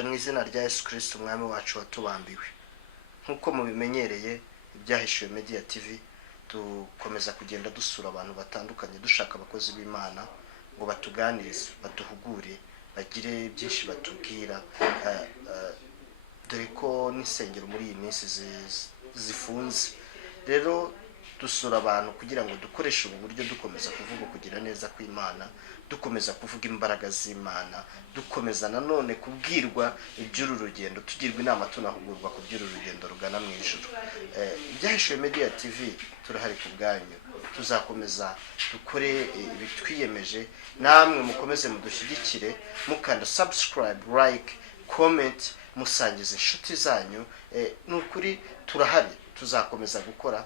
turabasuhuje mu izina rya Yesu Kristo umwami wacu watubambiwe. Nkuko mubimenyereye ibyahishuwe Media TV dukomeza kugenda dusura abantu batandukanye dushaka abakozi b'Imana ngo batuganirize, batuhugure, bagire byinshi batubwira, dore ko n'isengero muri iyi minsi zifunze. Rero dusura abantu kugira ngo dukoreshe ubu buryo dukomeza kuvuga kugira neza kw'Imana, dukomeza kuvuga imbaraga z'Imana, dukomeza nanone kubwirwa iby'uru rugendo, tugirwa inama tunahugurwa ku by'uru rugendo rugana mu ijuru. Ibyahishuwe Media TV turahari ku bwanyu, tuzakomeza dukore ibitwiyemeje, namwe mukomeze mudushyigikire mukanda subscribe, like, comment, musangiza inshuti zanyu. Nukuri turahari, tuzakomeza gukora,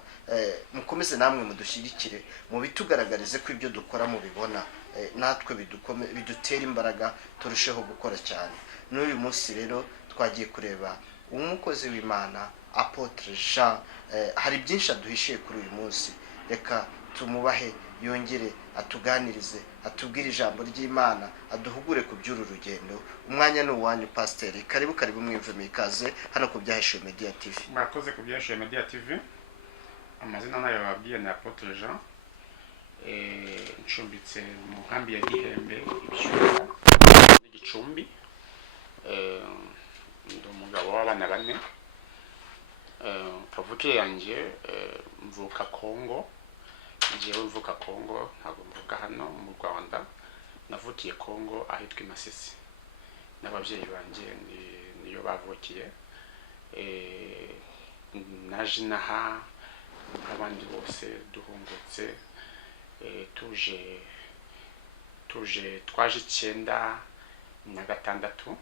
mukomeze namwe mudushyigikire, mubitugaragarize ko ibyo dukora mubibona, natwe bidutera imbaraga turusheho gukora cyane. N'uyu munsi rero twagiye kureba umukozi w'Imana Apotre Jean. Hari byinshi aduhishiye kuri uyu munsi, reka tumubahe yongere atuganirize, atubwire ijambo ry'Imana, aduhugure ku by'uru rugendo. Umwanya ni uwanyu Pasiteri, karibu mwimvume ikaze hano ku Byahishuwe Media TV. Murakoze ku Byahishuwe Media TV. Amazina nayo babwiye na Apotre Jean, ncumbitse mu nkambi ya Gihembe Ibishyura n'Igicumbi. Ndi umugabo w'abana bane. Kavukire yanjye mvuka Kongo. Ngiye mvuka Kongo, ntabwo mvuka hano mu Rwanda. Navukiye Kongo ahitwa i Masisi, n'ababyeyi banjye niyo bavukiye. Naje inaha nk'abandi bose duhungutse, twaje 1996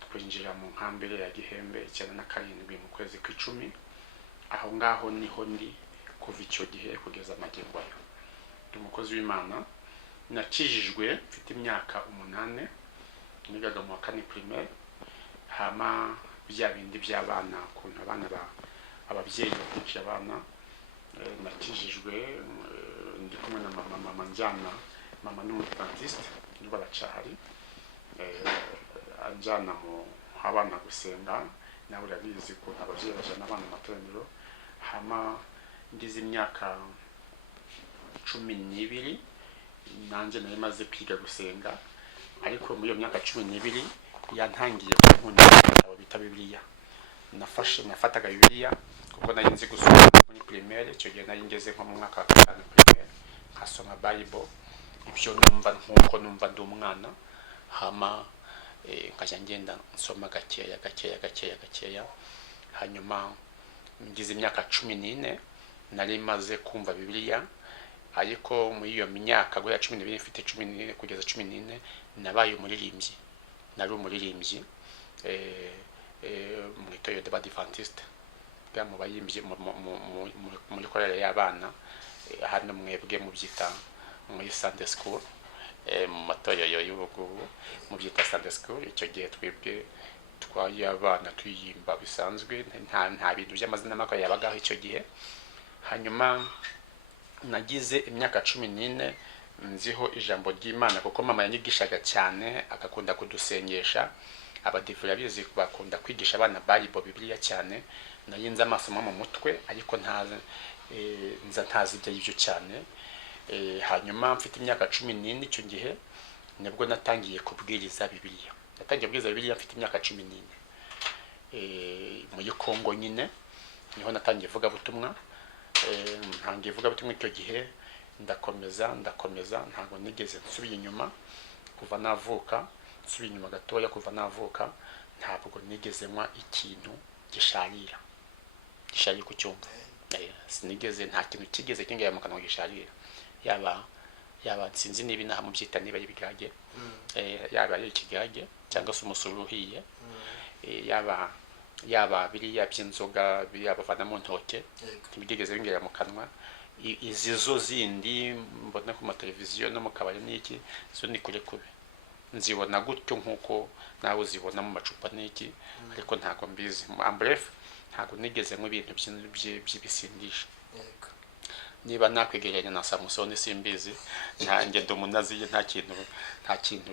twinjira mu nkambere ya Gihembe 1997 mu kwezi kw'icumi. Aho ngaho niho ndi kuva icyo gihe kugeza amagingo ayo. Ndi umukozi w'Imana, nakijijwe mfite imyaka 8, nigaga mu wa 4 primaire. Hama bya bindi by'abana, kuntu abana ababyeyi bakica abana, nakijijwe ndi kumwe na mama njyana. Mama ni umudivantiste, ndi baracahari, anjyana mu abana gusenga. Nawe urabizi ko ababyeyi bajana abana mu materaniro. Hama ndize imyaka 12 nanjye nari maze kwiga gusenga, ariko muri iyo myaka 12 yantangiye kunkunda ibitabo bita Bibiliya. Nafataga Bibiliya kuko nari nzi gusoma muri primaire. Icyo gihe nari ngeze nko mu mwaka wa 5 primaire, nkasoma Bible ibyo numva nkuko numva ndi umwana. Hama nkajya ngenda nsoma gakeya. Hanyuma ngize imyaka 14 nari maze kumva Bibiliya, ariko muri iyo myaka guhera 12 mfite 14 kugeza 14 nabaye umuririmbyi. Nari umuririmbyi mu itorero ry'Abadivantiste, mu bayimbyi muri korale y'abana. Hano mwebwe mubyita muri Sunday School, mu matorero y'ubugubu mubyita Sunday School. Icyo gihe twebwe twayabana tuyimba bisanzwe, nta bintu by'amazina y'amakoro yabagaho icyo gihe. Hanyuma nagize imyaka 14 nziho ijambo ry'Imana, kuko mama yanyigishaga cyane, akakunda kudusengesha. Abadivu yabizi bakunda kwigisha abana Bible Bibiliya cyane. Nayinze amasomo mu mutwe, ariko ntazi ibyo cyane. Hanyuma mfite imyaka 14 icyo gihe nibwo natangiye kubwiriza Bibiliya. Natangiye kubwiriza Bibiliya mfite imyaka 14 muri Kongo nyine, niho natangiye vuga butumwa. Ntangiye vuga butumwa icyo gihe, ndakomeza ntabwo nigeze nsubira inyuma kuva navuka. Nsubira inyuma gatoya kuva navuka, ntabwo nigeze nywa ikintu gisharira ku cyumba. Sinigeze, nta kintu kigeze kingira mu kanwa gisharira, yaba sinzi niba inaha mubyita niba y'ibigage, yaba ari ikigage cyangwa se umusuru uhiye, yaba biriya by'inzoga bavana mu ntoke, ntibigeze bingira mu kanwa. Izi zo zindi mbona ku mateleviziyo no mu kabari n'iki, zo ni kure kube nzibona gutyo nkuko nawe uzibona mu macupa n'iki, ariko ntago mbizi. Bref, ntago nigeze mu bintu by'ibisindisha. Niba nakwegeranya na Samusoni simbizi, ntange ndumunaziye, nta kintu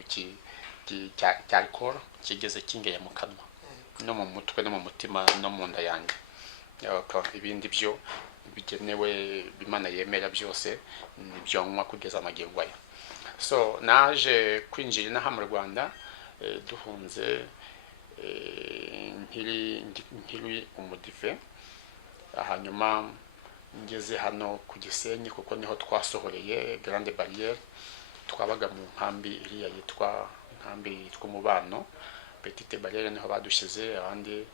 cya alcool kigeze kingeye mu kanwa no mu mutwe no mu mutima no mu nda yanjye. Ibindi byo bigenewe Imana yemera byose nibyo nywa kugeza amagingo aya. So naje kwinjira inaha mu Rwanda duhunze nkiri umudive, hanyuma ngeze hano ku Gisenyi kuko niho twasohoreye Grande Barriere, twabaga mu nkambi iriya yitwa Umubano. Petite Barriere niho badushyize, abandi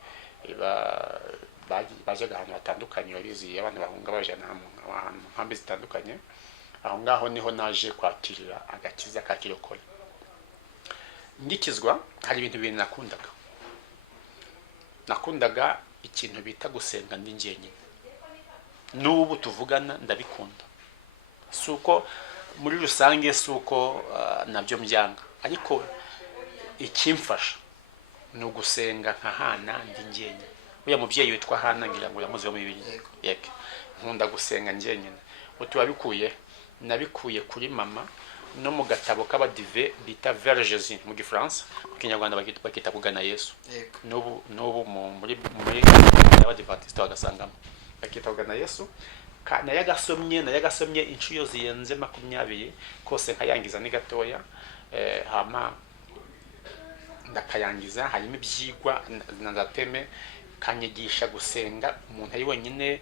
bajyaga ahantu hatandukanye, babizi abantu bahunga bajana mu nkambi zitandukanye. Aho ngaho niho naje kwakirira agakiza ka kirokore. Ngikizwa hari ibintu bibiri nakundaga ikintu bita gusenga ndi njyenyine. N'ubu tuvugana ndabikunda, suko muri rusange suko nabyo mbyanga, ariko ikimfasha ni ugusenga nka Hana ndi njyenyine. Uya mubyeyi witwa Hana ngira ngo yamuze mu Bibiliya, yego nkunda gusenga njyenyine. Utubabikuye nabikuye kuri mama no mu gatabo k'abadive bita Verges mu Gifaransa, mu Kinyarwanda bakita kugana Yesu. N'ubu muri y'Abadivantisite bagasangamo bakita kugana Yesu. Nayagasomye inshuro ziyenze 20 kose nkayangiza ni gatoya, hama ndakayangiza. Harimo ibyigwa ndateme kanyigisha gusenga umuntu ari wenyine,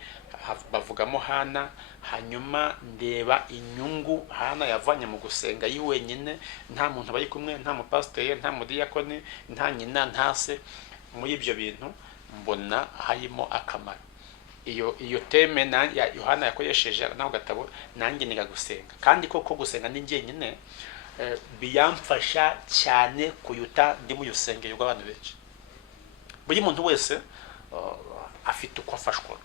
bavugamo Hana. Hanyuma ndeba inyungu Hana yavanye mu gusenga yi wenyine, nta muntu bari kumwe, nta mupasiteri, nta mudiyakoni, nta nyina, nta se. Muri ibyo bintu mbona harimo akamaro. Iyo teme ya Yohana yakoresheje naho gatabo nanjye niga gusenga, kandi koko gusenga ni njyenyine biyamfasha cyane kuyuta ndi mu rusengero rw'abantu benshi. Buri muntu wese afite uko afashwa,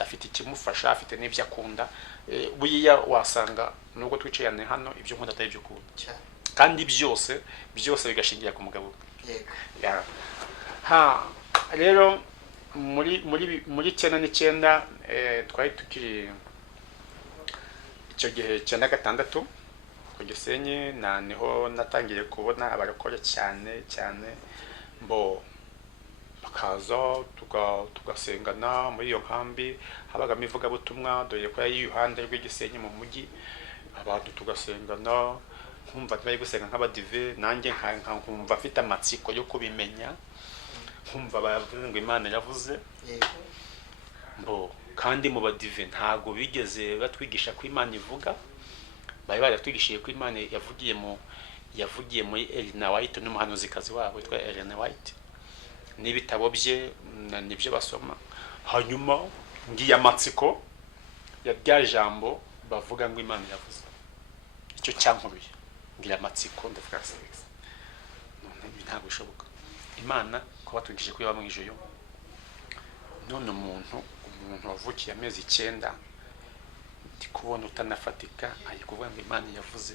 afite ikimufasha, afite n'ibyo akunda. Buriya wasanga nubwo twicayane hano ibyo nkunda atari byo ukunda, kandi byose bigashingira ku mugabo. Rero muri 99 twari tukiri icyo gihe 96 ku Gisenyi, niho natangiye kubona abarokore cyane mbo bakaza tugasengana muri iyo nkambi. Habagamo ivugabutumwa, dore ko yari iruhande rw'Igisenyi mu mujyi, abantu tugasengana. Nkumva bari gusenga nk'abadive, nanjye nkumva afite amatsiko yo kubimenya, nkumva bavuga ngo Imana yavuze. Mbo kandi mu badive ntago bigeze batwigisha ko Imana ivuga, bari baratwigishije ko Imana yavugiye muri Ellen White n'umuhanuzikazi wabo witwa Ellen White, n'ibitabo bye nibyo basoma. Hanyuma ngiye amatsiko ya rya jambo bavuga ngo Imana yavuze, icyo cyankuruye. Ngira amatsiko ndavuga service none ntabwo bishoboka. Imana ko batwigishije ko yaba mu ijuru, none umuntu wavukiye amezi 9 ndi kubona utanafatika ari kuvuga ngo Imana yavuze.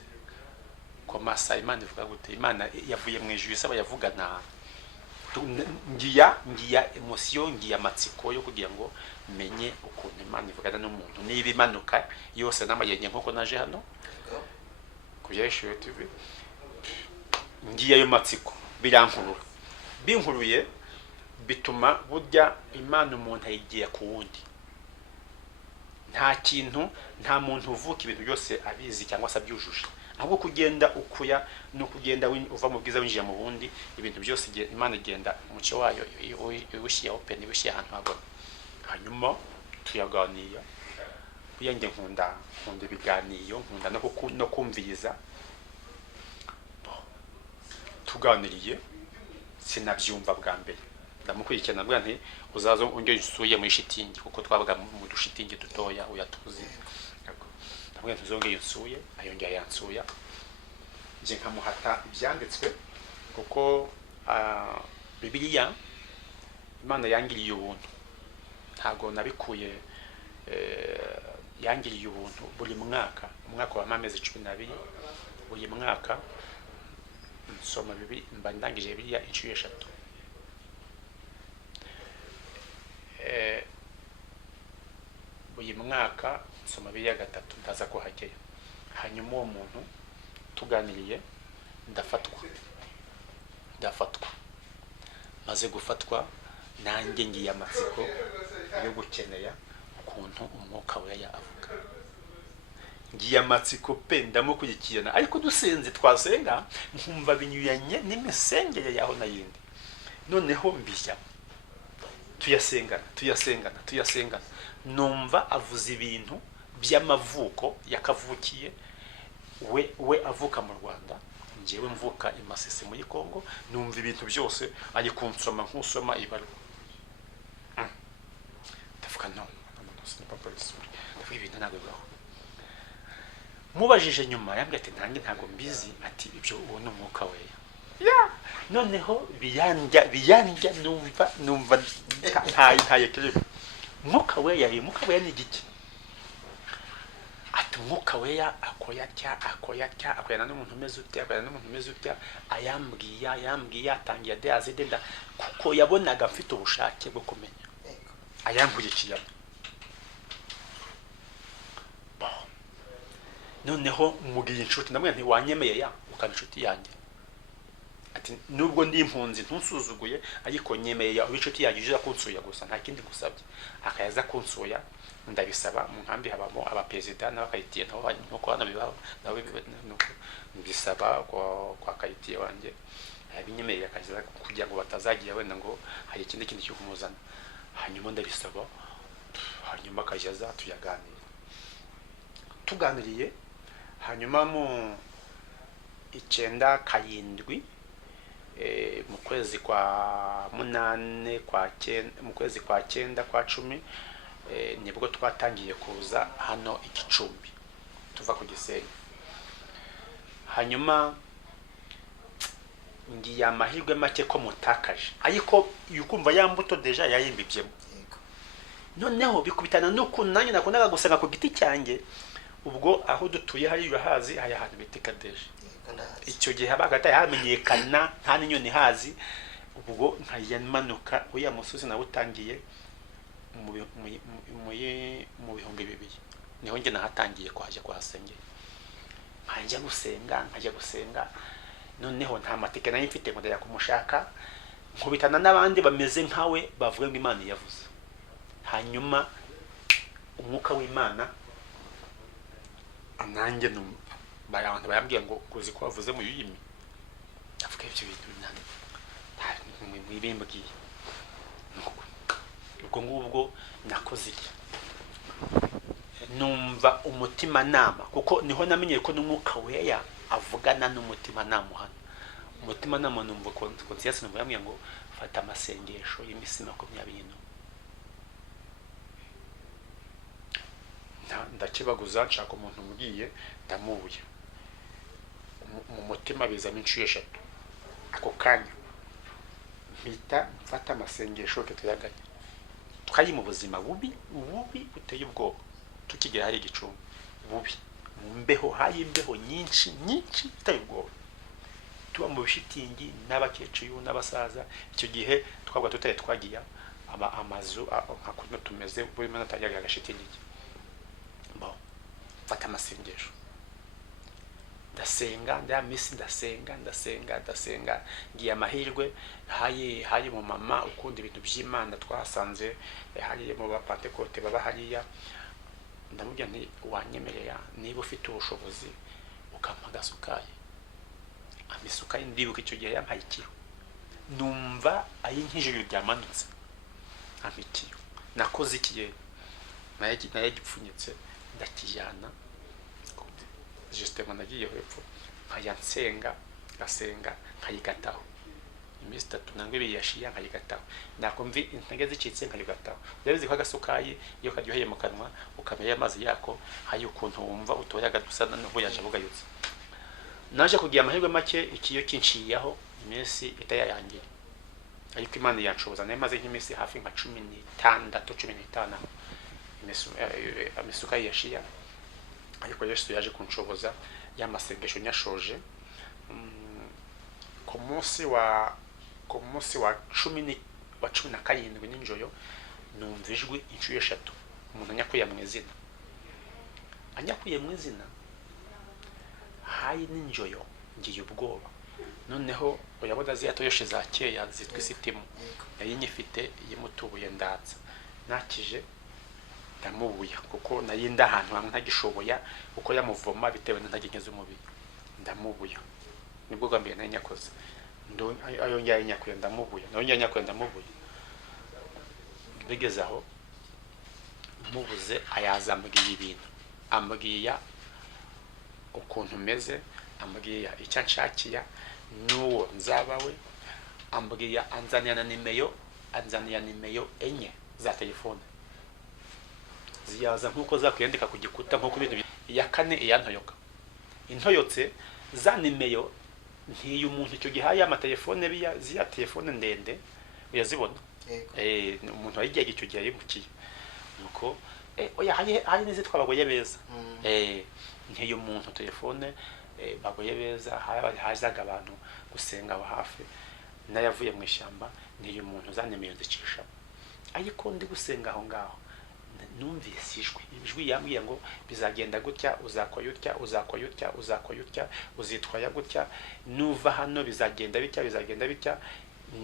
Ko masa Imana ivuga gute? Imana yavuye mu ijuru, isaba yavugana. Ngiya emotion, ngiya amatsiko yo kugira ngo menye ukuntu Imana ivugana n'umuntu, niba imanuka yose n'amayenye nk'uko naje hano kuyeshuye TV. Ngiye ayo matsiko binkuruye bituma burya Imana umuntu ayigiye ku wundi. Nta muntu uvuka ibintu byose abizi cyangwa se abyujuje, ahubwo kugenda ukuya no kugenda uva mu bwiza winjira mu bundi. Ibintu byose Imana igenda umucyo wayo iwushyira open, iwushyira ahantu habona. Hanyuma tuyaganira, kuyange nkunda ibiganiro, nkunda no kumviriza. Tuganiriye sinabyumva bwa mbere, ndamukurikirana bwa nti uzazo ongeye usuye muri shitingi, kuko twabaga mu dushitingi dutoya uyatuzi. Ndabwira ntuzongeye usuye, ayongera yansuya. Je nkamuhata ibyanditswe, kuko Bibiliya Imana yangiriye ubuntu, ntago nabikuye. Yangiriye ubuntu buri mwaka wa amezi 12, buri mwaka nsoma Bibiliya, mba ndangije Bibiliya inshuro 3. Buri mwaka nsoma Bibiliya 3 ndaza kuhagera. Hanyuma uwo muntu tuganiriye ndafatwa ndafatwa. Maze gufatwa nanjye ngiye amatsiko yo gukenera ukuntu umwuka wera avuga. Ngiye amatsiko pe ndamukurikirana, ariko dusenze twasenga nkumva binyuranye n'imisengere yaho nayindi. Noneho mbijya tuyasengana numva avuze ibintu by'amavuko yakavukiye we avuka mu Rwanda, njyewe mvuka i Masisi muri Kongo. Numva ibintu byose ari kunsoma nkusoma ibaruwa. Ndavuga no ndavuga ibintu ntabwo bibaho. Mubajije nyuma yambwiye ati nanjye ntabwo mbizi, ati ibyo uwo ni umwuka wera. Noneho biyanja numva ntaye kirimo. Umwuka wera ni igiki? Ati umwuka wera akoyatya n'umuntu umeze utya, ayambwiye atangiye deyazidenda kuko yabonaga mfite ubushake bwo kumenya. Ayambwiye noneho mugiye inshuti, ndamubwira nti wanyemeye ya ukaba inshuti yanjye. Ati nubwo ndi impunzi ntusuzuguye, ariko nyemeye ya inshuti yanjye uje kunsuya gusa, nta kindi gusabye. Akayaza kunsuya, ndabisaba mu nkambi habamo abaperezida n'abakayitiye, nko hano bibaho nawe mbisaba kwa kayitiye wanjye. Yabinyemeye akaza kugira ngo batazagira wenda ngo hari ikindi kintu cyo kumuzana. Hanyuma ndabisaba, hanyuma akajaza tuganiriye. Hanyuma mu 9/7 mu kwezi kwa 8 mu kwezi kwa 9 kwa 10 nibwo twatangiye kuza hano Igicumbi tuva ku Gisenyi. Hanyuma ngiye amahirwe make ko mutakaje, ariko yukumva ya mbuto deja yayimbibyemo. Noneho bikubitana n'ukuntu nanjye nakundaga gusenga ku giti cyanjye. Ubwo aho dutuye hari urahazi, hari ahantu bita Kadeje. Icyo gihe habaga hamenyekana nta n'inyoni hazi. Ubwo nkayamanuka uya musozi nawe utangiye mu 2000 niho njye nahatangiye kuhasengera. Nkajya gusenga. Noneho nta matike nari mfite ngo ndajya kumushaka, nkubitana n'abandi bameze nkawe bavuga ngo Imana yavuze. Hanyuma umwuka w'Imana nanjye abantu bayambwiye ngo kuzi ko bavuze mu yimi. Ndavuga ibyo bintu binane mwibimbwiye. Ubwo ngubwo nakoze iki? Numva umutima nama, kuko niho namenye ko n'umwuka wera avugana n'umutima nama hano. Umutima nama numva konsiyasi numva yambwiye ngo fata amasengesho y'imisi 20. Ndakibaguza nshaka umuntu mbwiye, ndamubuye mu mutima bizamo inshuro 3. Ako kanya mpita mfata amasengesho tuyaganya. Twari mu buzima bubi buteye ubwoba, tukigera hari Igicumbi bubi, mu mbeho, hari imbeho nyinshi iteye ubwoba. Tuba mu bishitingi n'abakecuru n'abasaza. Icyo gihe twabwa tutari twagiye amazu nka kuno tumeze, buri muntu atajyaga agashitingi. Fata amasengesho, ndasenga ndasenga. Ngiye amahirwe hari mu mama ukunda ibintu by'Imana twasanze hari mu bapantekote baba hariya. Ndamubwira nti wanyemerera niba ufite ubushobozi ukampa agasukari. Amasukari ndibuka icyo gihe yampaye ikiro, numva ari nk'ijuru ryamanutse. Amikiro nakoze ikiye naye gipfunyitse, ndakijyana justement nagiye hepfo nkajya ngasenga nkayigataho iminsi 3 nangwe biyashiya nkayigataho. Nakumva intege zicitse nkayigataho. Yabizi ko agasukari iyo karyoheye mu kanwa ukamenya amazi yako, hari ukuntu wumva utoyaga dusa n'ubuyaje bugayutse. Naje kugira amahirwe make ikiyo kinshiyaho iminsi itayayangiye, ariko Imana yanshoboza nemaze nk'iminsi hafi nka 15 amasukari yashiya. Ariko Yesu yaje kunshoboza y'amasengesho nyashoje. Ku munsi wa 17 n'injoyo numva ijwi inshuro 3 umuntu anyakuye mu izina. Hari n'injoyo ngiye ubwoba, noneho urabona ziriya toyoshe za keya zitwa isitimu nayo nyifite iyimutubuye ndatsa nakije ndamubuya kuko nayo nda ahantu hamwe ntagishoboya kuko yamuvoma bitewe n'intege z'umubiri ndamubuya nibwo bwa mbere nari nyakoze ayo ngiye nyakuye ndamubuya nayo ngiye nyakuye ndamubuya bigeze aho mubuze ayaza ambwiye ibintu ambwiya ukuntu meze ambwiya icyo anshakiya n'uwo nzaba we ambwiya anzaniya nimeyo enye za telefone ziyaza nk'uko zakwiyandika ku gikuta nk'uko ibintu iya kane iyantoyoka intoyotse za nimeyo ntiyo umuntu icyo gihe haya amatelefone ziya telefone ndende uyazibona umuntu wayigiye icyo gihe yimukiye nuko oya hari n'izitwa abagoye beza ntiyo umuntu telefone bagoye beza hazaga abantu gusenga aho hafi nayavuye mu ishyamba ntiyo umuntu zanyemeyo nzicisha ariko ndi gusenga aho ngaho numvise ijwi yambwiye ngo bizagenda gutya uzakora utya uzitwaya gutya nuva hano bizagenda bitya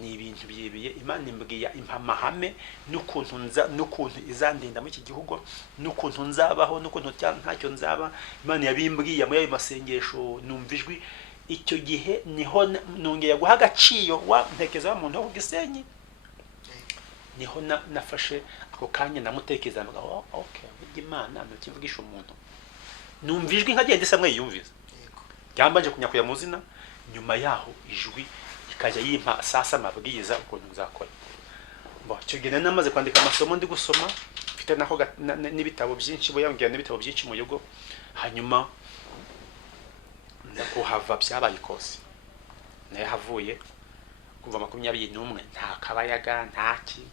ni ibintu biyebiye Imana imbwiya impamahame n'ukuntu izandinda muri iki gihugu n'ukuntu nzabaho n'ukuntu ntacyo nzaba Imana yabimbwiye muri ayo masengesho numva ijwi icyo gihe niho nongeye guha agaciro wa ntekeza wa muntu wo ku Gisenyi niho nafashe ako kanya namutekereza ngo okay Imana ntukivugisha umuntu numva ijwi nkagenda isa mwiyumviza cyambanje kunyakuya mu zina nyuma yaho ijwi ikajya yimpa sasa amabwiriza ukuntu nzakora cyo gihe namaze kwandika amasomo ndi gusoma mfite naho n'ibitabo byinshi buyambwiye n'ibitabo byinshi mu yugo hanyuma ndakuhava byabaye ikosi naye havuye kuva 21 nta kabayaga ntaki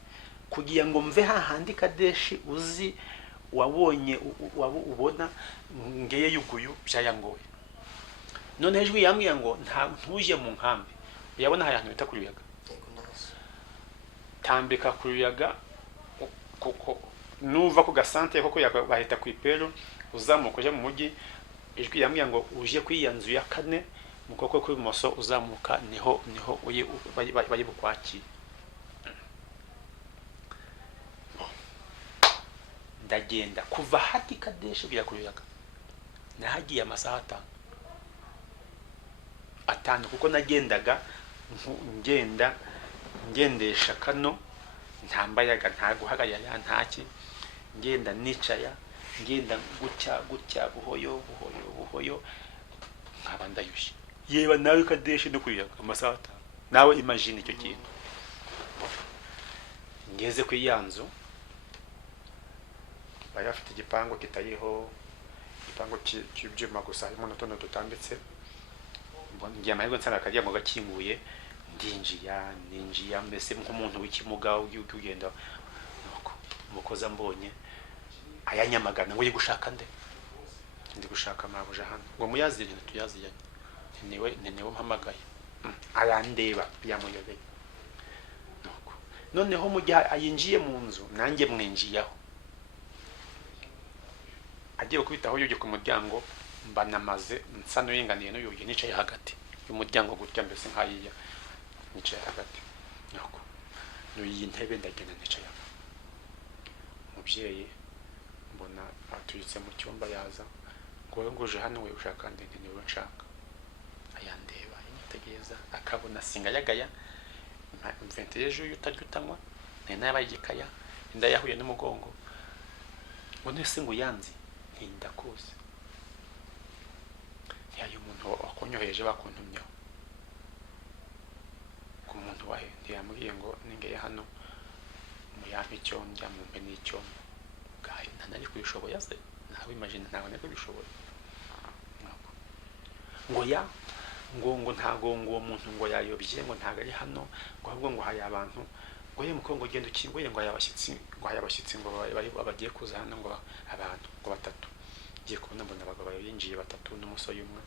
kugira ngo mve hahandi Kadeshi uzi wabonye ubona ngeye yuguyu byayangoye none ijwi yambwiye ngo ntuje mu nkambi uyabona ahantu bita kuruyaga tambika kuruyaga kuko nuva ku gasante koko bahita ku ipero uzamuka uje mu mujyi ijwi yambwiye ngo uje kwiyanzu ya kane mu koko kw'imoso uzamuka niho bayi bukwaki ndagenda kuva hati Kadeshi bya kuruyaga nahagiye amasaha 5 kuko nagendaga ngendesha kano ntambayaga nta guhagarara ntaki ngenda nicaya ngenda gutya buhoyo nkaba ndayushye yeba nawe Kadeshi no kuyaga amasaha 5 nawe imagine icyo kintu ngeze ku yanzu bari bafite igipango kitariho igipango cy'ibyuma gusa harimo n'utuntu dutambitse ngiye amahirwe nsanga akaryango gakinguye ninjiya mbese nk'umuntu w'ikimuga ugenda nuko umukoza mbonye ayanyamagana ngo gushaka ndi gushaka mabuja hano ngo muyazire tuyaziyanye niwe mpamagaye ayandeba byamuyobeye nuko noneho mu gihe ayinjiye mu nzu nanjye mwinjiyaho agiye kubitaho yuge ku muryango mbanamaze nsano yinganiye n'uyuye nicaye hagati y'umuryango gutya mbese nkayiya nicaye hagati nuko n'uyi ntebe ndagenda nicaye umubyeyi mbona atuyitse mu cyumba yaza ngo nguje hano we ushaka ndende niwe nshaka ayandeba yitegereza akabona singayagaya mvente yejo yutarutanywa nene yabayigikaya inda yahuye n'umugongo ngo nese ngo yanzi ndakuze yayo umuntu wakonyoheje bakuntumyeho ku muntu wahe ntiyambwiye ngo ningeye hano muyampe icyo njya mu mbe n'icyo gahe ntanari kubishoboye se nawe imagine ntawe nari kubishoboye ngo ntago ngo uwo muntu ngo yayobye ngo ntago ari hano ngo ahubwo ngo haye abantu ngo ye mukongo genda ukinguye ngo hayabashyitsi ngo bari bagiye kuza hano ngo abantu ngo 3 giye kubona mbona abagabo yinjiye 3 n'umusore umwe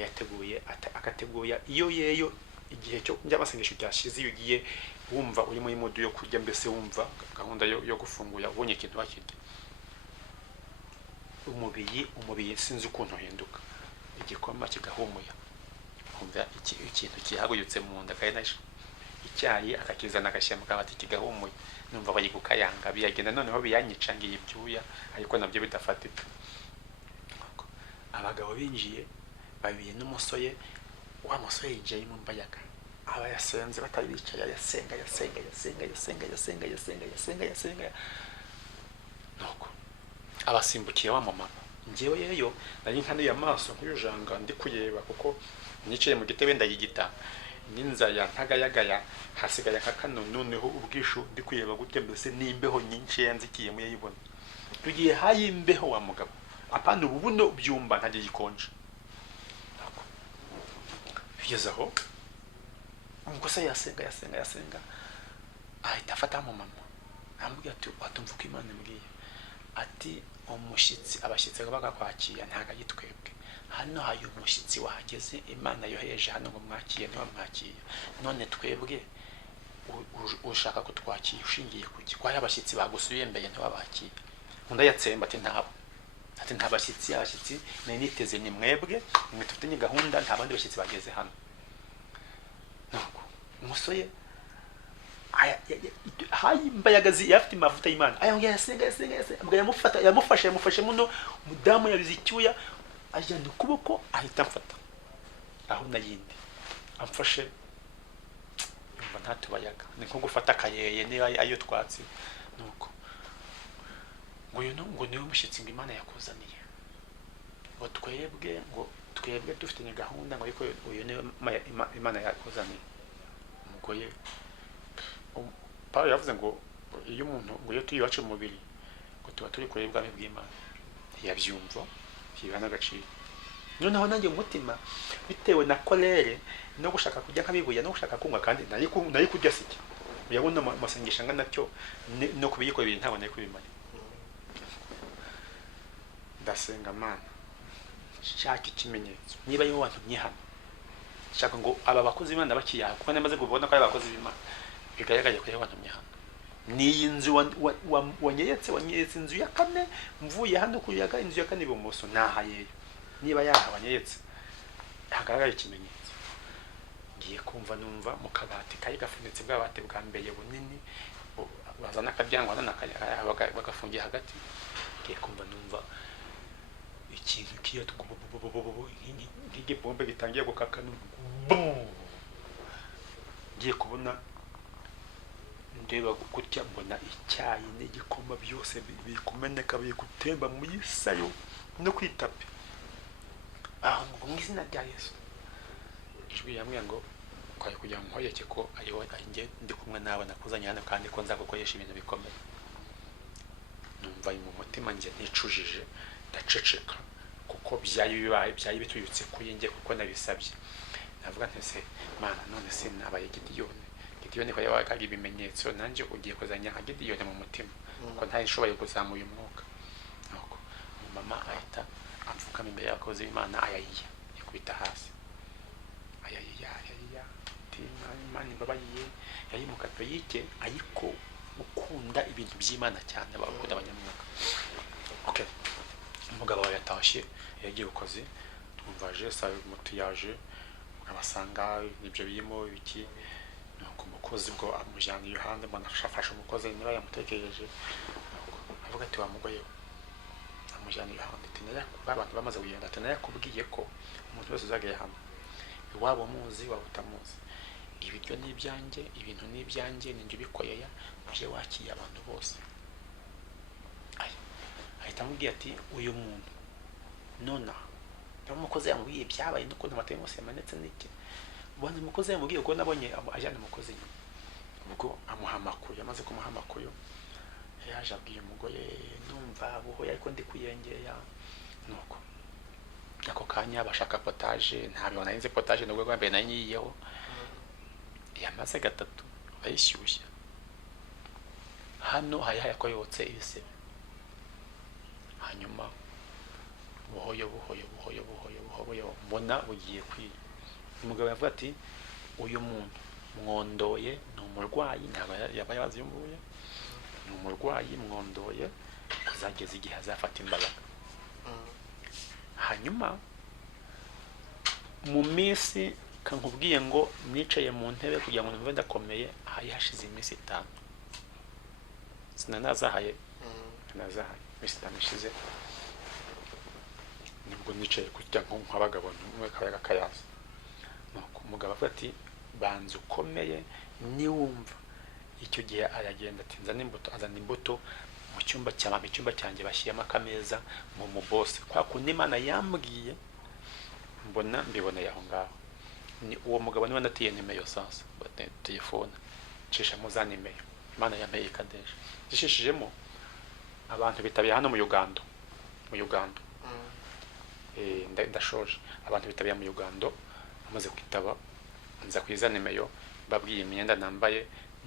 yateguye akateguya iyo yeyo igihe cyo by'abasengesho cyashize yugiye wumva uri muri modu yo kurya mbese wumva gahunda yo gufungura ubonye ikintu bakirya umubiri sinzi ukuntu hinduka igikoma kigahumuya kumva ikintu kihaguyutse mu nda kandi icyayi akakizana agashyira mu kabati kigahumuye, numva bari gukayanga biyagenda noneho biyanyica ngiye ibyuya ariko nabyo bidafatika. Abagabo binjiye babiri n'umusore, wa musore yinjiye mu mbayaga aba yasenze batari bicaye, yasenga nuko abasimbukiye wa mama. Njyewe yeyo nari nkanuye amaso nk'ujanga ndi kuyeba kuko nicaye mu gitebe ndayigita n'inzaya ntagayagaya, hasigaye nka kano noneho ubwishu ndi kuyeba gute mbese n'imbeho nyinshi yanzikiye mu yayibona. Tugiye hayimbeho wa mugabo apana ubu buno byumba ntagiye gikonje. Bigeze aho umugose yasenga ahita afata mu mama ambwira ati watumva uko Imana imbwiye ati abashyitsi babaga kwakira ntago yitwebwe hano, hayo umushyitsi wahageze Imana yohereje hano ngo mwakiye ntiwamwakiye, none twebwe ushaka kutwakira ushingiye kuki? Kwa abashyitsi bagusuye mbere ntiwabakiye. Undi yatsemba ati ntabo, ati nta bashyitsi nari niteze ni mwebwe mwe tufite gahunda, nta bandi bashyitsi bageze hano. Nuko umusore hayimbagazi yafite amavuta y'Imana ayongera yasenga yamufashe muno mudamu yabize icyuya ajyana ukuboko ahita amfata aho nayindi amfashe, yumva ntatubayaga ni nko gufata akayeye niba ayo twatsi. Nuko ngo niwe mushyitsi ngo Imana yakuzaniye, ngo twebwe dufite ni gahunda ngo ariko uyu niwe Imana yakuzaniye. Umugoye Pawulo yavuze ngo iyo umuntu ngo iyo turi iwacu mu mubiri ngo tuba turi kure y'ubwami bw'Imana, yabyumva yiba n'agaciro. Noneho nanjye umutima bitewe na kolere no gushaka kujya nkabibuya no gushaka kunywa, kandi nari kurya siki uyabona amasengesho angana natyo no kubiyikora ibintu ntabwo nari kubimenya. Ndasenga Mana shaka ikimenyetso niba yo wantumye hano, shaka ngo aba bakozi b'Imana bakiyaha kuko namaze kubona ko ari abakozi b'Imana bigaragaye ko yabantumye hano. Ni inzu wanyeretse inzu ya kane mvuye hano kuyaga inzu ya kane ibumoso nahayeyo, niba yaha wanyeretse hagaragaye ikimenyetso. Ngiye kumva numva mu kabati kari gafunitse bw'abate bwa mbere bunini bazana akabyango bagafungiye hagati. Ngiye kumva numva ikintu kiyo nk'igipombe gitangiye gukaka, ngiye kubona ndeba gutya mbona icyayi n'igikoma byose biri kumeneka biri gutemba mu isayo no kwitape. Aho ngo mu izina rya Yesu ijwi yambwiye ngo kwaye kugira ngo nkoyeke ko ariwe njye ndi kumwe nawe nakuzanye hano kandi ko nzagukoresha ibintu bikomeye. Numva mu mutima njye nicujije ndaceceka kuko byari bituyutse kuri njye kuko nabisabye. Navuga nti se Mana none se nabaye Gideyoni ko yabaga ibimenyetso nanjye ugiye kuzanya nka Gideyoni mu mutima ko ntari nshoboye kuzamura umwuka. Nuko mama ahita amfukama imbere y'abakozi b'Imana ayayiya yakubita hasi ayayiya Imana imbabaye yari mu katoyike ariko ukunda ibintu by'Imana cyane bakunda abanyamwuka. Okay, umugabo yatashye yagiye ukoze twumvaje sa mutuyaje abasanga nibyo birimo ibiki. Nuko umukozi bwo amujyana Yohana mbona ashafashe umukozi niba yamutekereje, avuga ati wa mugoye amujyana Yohana ati abantu bamaze kugenda ati nakubwiye ko umuntu wese uzagera hano iwabo muzi waba utamuzi, ibiryo ni ibyanjye ibintu ni ibyanjye ninjye ubikoyeya uje wakiye abantu bose. Ahita amubwira ati uyu muntu nona umukozi yambwiye byabaye n'ukuntu amatayo yose yamanetse n'iki. Ubwo umukozi yambwiye ko nabonye ajyana umukozi nyuma, ubwo amuha amakuru. Yamaze kumuha amakuru yaje abwiye umugore numva buhoya ariko ndi kuyengera. Nuko ako kanya bashaka potage, ntabwo narinze potage nubwo rwa mbere nanyiyeho yamaze gatatu bayishyushya. Hano hari hayakoyotse ibisebe, hanyuma buhoyo mbona bugiye kwiye. Umugabo yavuga ati uyu muntu mwondoye ni umurwayi, ntabwo yaba yaziyumbuye, ni umurwayi mwondoye kuzageza igihe azafata imbaraga. Hanyuma mu minsi kankubwiye ngo nicaye mu ntebe kugira ngo numve ndakomeye hari hashize iminsi 5 sinanazahaye nazahaye iminsi 5 ishize nibwo nicaye kujya nk'abagabo umwe kayaga kayaza nuko umugabo avuga ati banza ukomeye niwumva icyo gihe aragenda ati nzana imbuto azana imbuto mu cyumba cy'amama icyumba cyanjye bashyiyemo akameza mu boss kwa kundi Imana yambwiye mbona mbiboneye aho ngaho ni uwo mugabo niwe natiye nimero sasa telefone cisha mu za nimero Imana yampeye Kadesh zishishijemo abantu bitabiye hano mu Uganda ndashoje abantu bitabiye mu Uganda amaze kwitaba nza kwiza nimero babwiye imyenda nambaye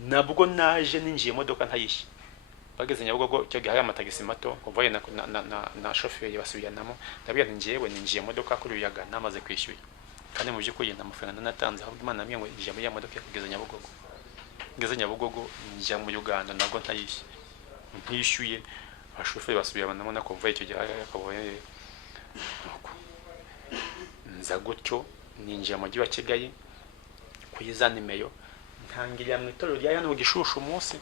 nabwo naje ninjiye imodoka ntayishye bageze Nyabugogo cyo gihe amatagisi mato kuvaye na chauffeur basubiyanamo ndabwiye ninjiye imodoka kuri uyaga namaze kwishyuye kandi mu by'ukuri amafaranga natanze ahubwo Imana yamye ngo ije muri ya modoka kugeza Nyabugogo ngeze Nyabugogo njya mu Uganda nabwo ntayishye ntishyuye abashoferi basubiyanamo na kuvaye icyo gihe akaboye nza gutyo ninjiye mu mujyi wa Kigali kuyiza nimero ntangiriye mu itorero rya hano Gishushu umunsi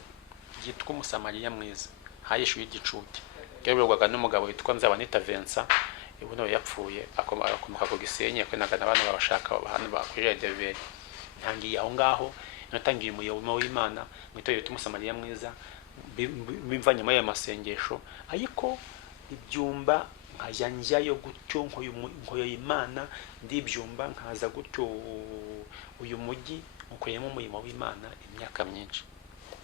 yitwa Umusamariya mwiza hayishuye igicuti keberwaga n'umugabo witwa Nzabanita Vincent ubuno yapfuye akomoka ku Gisenyi yakwenaga n'abantu babashaka hano bakwiriye Devere ntangiye aho ngaho natangiye umuyoboro w'Imana mu itorero yitwa Umusamariya mwiza bimva nyuma y'amasengesho ariko ibyumba nkajya njyayo gutyo nkoyo Imana ndibyumba nkaza gutyo uyu mujyi ukoyemo umurimo w'Imana imyaka myinshi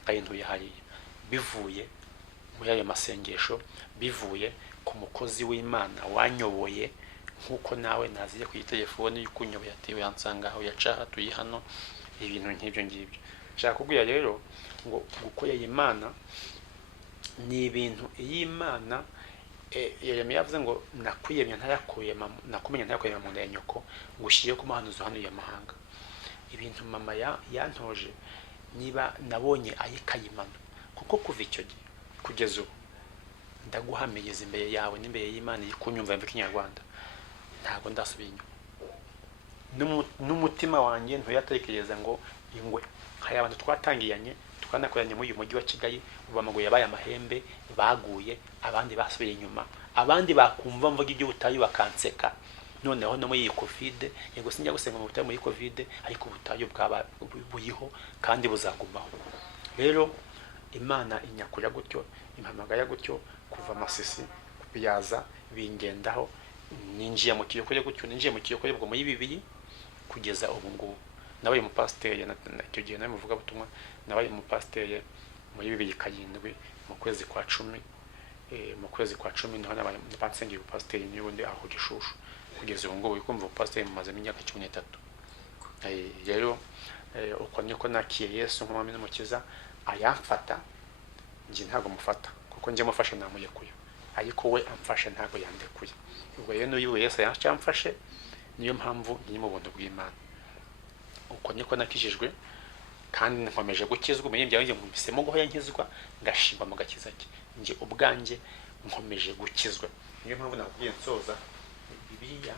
kayintuye hariya bivuye muri ayo masengesho bivuye ku mukozi w'Imana wanyoboye nkuko nawe naziye ku telefone y'ukunyoboye ati yansanga aho yacaha tuyi hano ibintu nk'ibyo ngibyo nshaka kubwira rero ngo gukorera Imana ni ibintu y'Imana Yeremiya yavuze ngo nakwiyemye ntayakuye mu nda ya nyoko ngushyire ku mahanuzo hano y'amahanga ibintu mama yantoje niba nabonye ayikayimana kuko kuva icyo gihe kugeza ubu ndaguhamiriza imbere yawe n'imbere y'Imana ikunyumva mve Kinyarwanda ntago ndasubiye inyuma n'umutima wanjye ntuyatekereza ngo ingwe hari abantu twatangiyanye twanakoranye muri uyu mujyi wa Kigali ubamaguye yabaye amahembe baguye abandi basubiye inyuma abandi bakumva mvuga iby'ubutayu bakanseka noneho no muri Covid yego sinjya gusenga mu butayu muri Covid ariko ubutayu bwaba buyiho kandi buzagumaho rero Imana inyakura gutyo impamagara gutyo kuva amasisi kuyaza bingendaho ninjiye mu kiyokore gutyo ninjiye mu kiyokore bwo muri 2 kugeza ubu ngubu nabaye mu pasteur icyo gihe nawe muvuga butumwa nabaye mu pasteur muri 2007 mu kwezi kwa 10 niho nabaye mu pasteur pasteur n'ubundi aho Gishushu kugeza ubu ngubu ikumva pasteur mumaze imyaka 13 rero uko niko nakiye Yesu nk'umwami n'umukiza ayamfata nje ntago mufata kuko nje mufasha namuyekuye ariko we amfashe ntago yandekuye ubwo rero n'uyu Yesu yamfashe niyo mpamvu ni mu buntu bw'Imana uko niko nakijijwe kandi nkomeje gukizwa mu yindi yanjye mbisemo guho yankizwa ngashimba mu gakiza cye nje ubwanje nkomeje gukizwa niyo mpamvu nakubwiye nsoza Bibiliya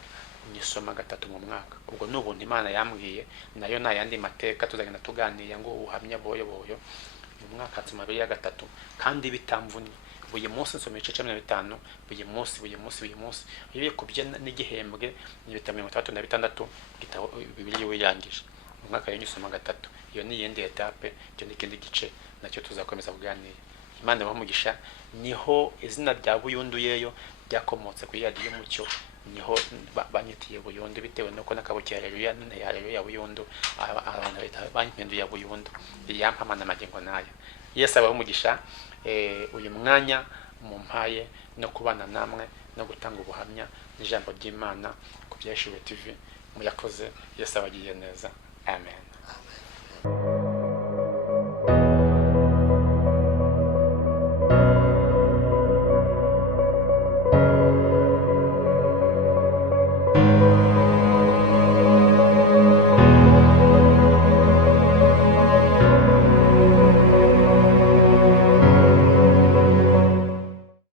nisoma 3 mu mwaka ubwo n'ubuntu Imana yambwiye nayo nayandi mateka tuzagenda tuganira ngo uhamya boyo mu mwaka nsoma 3 kandi bitamvuni buri munsi nsoma 15 buri munsi ibi kubye n'igihembwe ni 36 gitabo Bibiliya wirangije mu mwaka yanyusoma 3 iyo ni yende etape cyo n'ikindi gice nacyo tuzakomeza kuganira Imana bamugisha niho izina rya Buyundu yeyo byakomotse ku yadi y'umucyo niho banyitiye Buyundu bitewe nuko nakabukira Haleluya none Haleluya Buyundu abantu banyimpenduye Buyundu yampamana magengo nayo Yesu abamugisha uyu mwanya mu mpaye no kubana namwe no gutanga ubuhamya n'ijambo ry'Imana ku byashije TV muyakoze Yesu abagiye neza amen